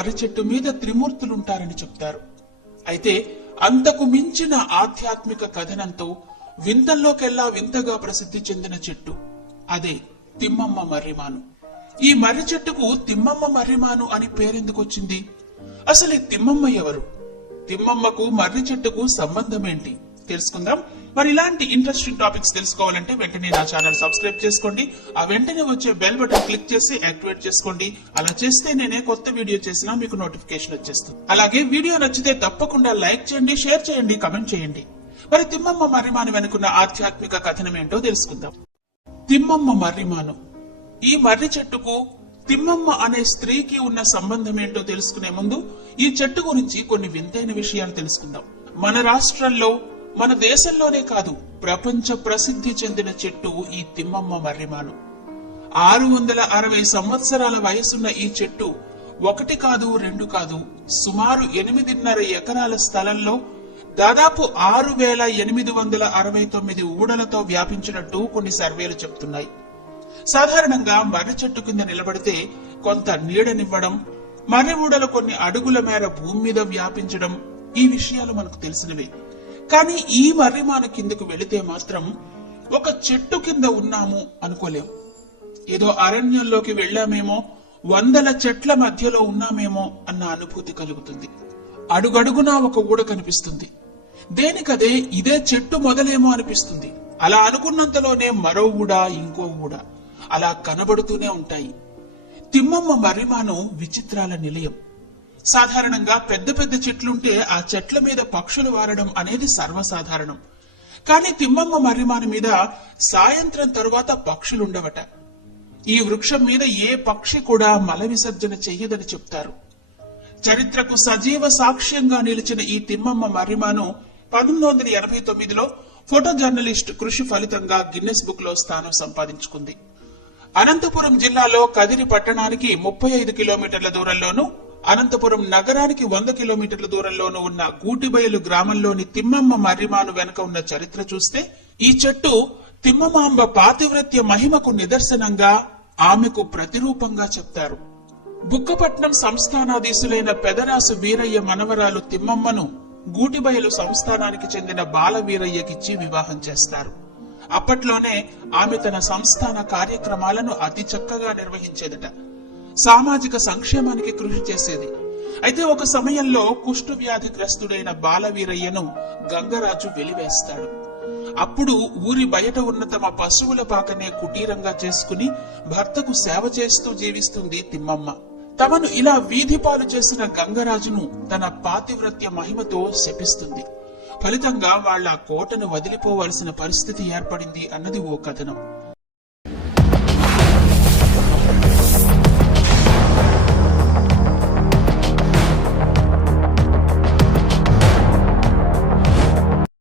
మర్రి చెట్టు మీద త్రిమూర్తులుంటారని చెప్తారు. అయితే అంతకు మించిన ఆధ్యాత్మిక కథనంతో వింతల్లోకెల్లా వింతగా ప్రసిద్ధి చెందిన చెట్టు అదే తిమ్మమ్మ మర్రిమాను. ఈ మర్రి చెట్టుకు తిమ్మమ్మ మర్రిమాను అని పేరెందుకొచ్చింది? అసలు ఈ తిమ్మమ్మ ఎవరు? తిమ్మమ్మకు మర్రి చెట్టుకు సంబంధం ఏంటి తెలుసుకుందాం. మరి ఇలాంటి ఇంట్రెస్టింగ్ టాపిక్స్ తెలుసుకోవాలంటే వెంటనే నా ఛానల్ సబ్స్క్రైబ్ చేసుకోండి. ఆ వెంటనే వచ్చే బెల్ బటన్ క్లిక్ చేసి యాక్టివేట్ చేసుకోండి. అలా చేస్తే నేనే కొత్త వీడియో చేసినా మీకు నోటిఫికేషన్ వచ్చేస్తుంది. అలాగే వీడియో నచ్చితే తప్పకుండా లైక్ చేయండి, షేర్ చేయండి, కమెంట్ చేయండి. మరి తిమ్మమ్మ మర్రిమాను వెనుకున్న ఆధ్యాత్మిక కథనం ఏంటో తెలుసుకుందాం. తిమ్మమ్మ మర్రిమాను. ఈ మర్రి చెట్టుకు తిమ్మమ్మ అనే స్త్రీకి ఉన్న సంబంధం ఏంటో తెలుసుకునే ముందు ఈ చెట్టు గురించి కొన్ని వింతైన విషయాలు తెలుసుకుందాం. మన రాష్ట్రంలో, మన దేశంలోనే కాదు ప్రపంచ ప్రసిద్ధి చెందిన చెట్టు ఈ తిమ్మమ్మ మర్రిమాను. 660 సంవత్సరాల వయసున్న ఈ చెట్టు ఒకటి కాదు, రెండు కాదు, సుమారు 8.5 ఎకరాల స్థలంలో దాదాపు 6,869 ఊడలతో వ్యాపించినట్టు కొన్ని సర్వేలు చెప్తున్నాయి. సాధారణంగా మర్రి చెట్టు కింద నిలబడితే కొంత నీడనివ్వడం, మర్రి ఊడలు కొన్ని అడుగుల మేర భూమి మీద వ్యాపించడం, ఈ విషయాలు మనకు తెలిసినవే. కానీ ఈ మర్రిమాను కిందకు వెళితే మాత్రం ఒక చెట్టు కింద ఉన్నాము అనుకోలేం. ఏదో అరణ్యంలోకి వెళ్లామేమో, వందల చెట్ల మధ్యలో ఉన్నామేమో అన్న అనుభూతి కలుగుతుంది. అడుగడుగునా ఒక ఊడ కనిపిస్తుంది. దేనికదే ఇదే చెట్టు మొదలేమో అనిపిస్తుంది. అలా అనుకున్నంతలోనే మరో ఊడ, ఇంకో ఊడ అలా కనబడుతూనే ఉంటాయి. తిమ్మమ్మ మర్రిమాను విచిత్రాల నిలయం. సాధారణంగా పెద్ద పెద్ద చెట్లుంటే ఆ చెట్ల మీద పక్షులు వారడం అనేది సర్వసాధారణం. కానీ తిమ్మమ్మ మర్రిమాను మీద సాయంత్రం తరువాత పక్షులుండవట. ఈ వృక్షం మీద ఏ పక్షి కూడా మల విసర్జన చెయ్యదని చెప్తారు. చరిత్రకు సజీవ సాక్ష్యంగా నిలిచిన ఈ తిమ్మమ్మ మర్రిమాను 1989లో ఫోటో జర్నలిస్ట్ కృషి ఫలితంగా గిన్నెస్ బుక్ లో స్థానం సంపాదించుకుంది. అనంతపురం జిల్లాలో కదిరి పట్టణానికి 35 కిలోమీటర్ల దూరంలోనూ, అనంతపురం నగరానికి 100 కిలోమీటర్ల దూరంలోనూ ఉన్న గూటిబయలు గ్రామంలోని తిమ్మమ్మ మర్రిమాను వెనుక ఉన్న చరిత్ర చూస్తే ఈ చెట్టు తిమ్మమాంబ పాతివ్రత్య మహిమకు నిదర్శనంగా, ఆమెకు ప్రతిరూపంగా చెప్తారు. బుక్కపట్నం సంస్థానాధీశులైన పెదరాసు వీరయ్య మనవరాలు తిమ్మమ్మను గూటిబయలు సంస్థానానికి చెందిన బాల వీరయ్యకిచ్చి వివాహం చేస్తారు. అప్పట్లోనే ఆమె తన సంస్థాన కార్యక్రమాలను అతి చక్కగా నిర్వహించేదట. సామాజిక సంక్షేమానికి కృషి చేసేది. అయితే ఒక సమయంలో కుష్టు వ్యాధిగ్రస్తుడైన బాల వీరయ్యను గంగరాజు వెలివేస్తాడు. అప్పుడు ఊరి బయట ఉన్న తమ పశువుల పాకనే కుటీరంగా చేసుకుని భర్తకు సేవ చేస్తూ జీవిస్తుంది తిమ్మమ్మ. తమను ఇలా వీధి పాలు చేసిన గంగరాజును తన పాతివ్రత్య మహిమతో శపిస్తుంది. ఫలితంగా వాళ్ల కోటను వదిలిపోవలసిన పరిస్థితి ఏర్పడింది అన్నది ఓ కథనం.